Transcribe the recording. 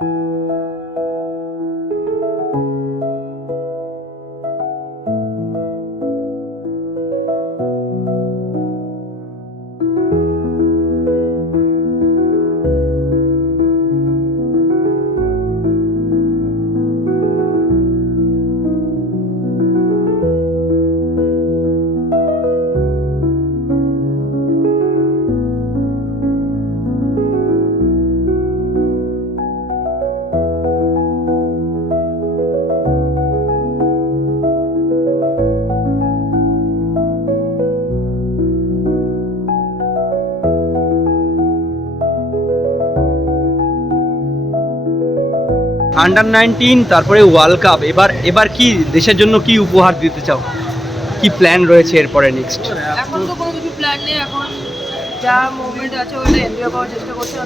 Música under nineteen তারপরে world cup এবার এবার কি দেশের জন্য কি উপহার দিতে চাও? কি প্ল্যান রয়েছে এরপরে নেক্সট এখন তো কোনো কিছু প্ল্যান নেই, এখন যা মুভমেন্ট আছে ওটা এনজয় করার চেষ্টা করছি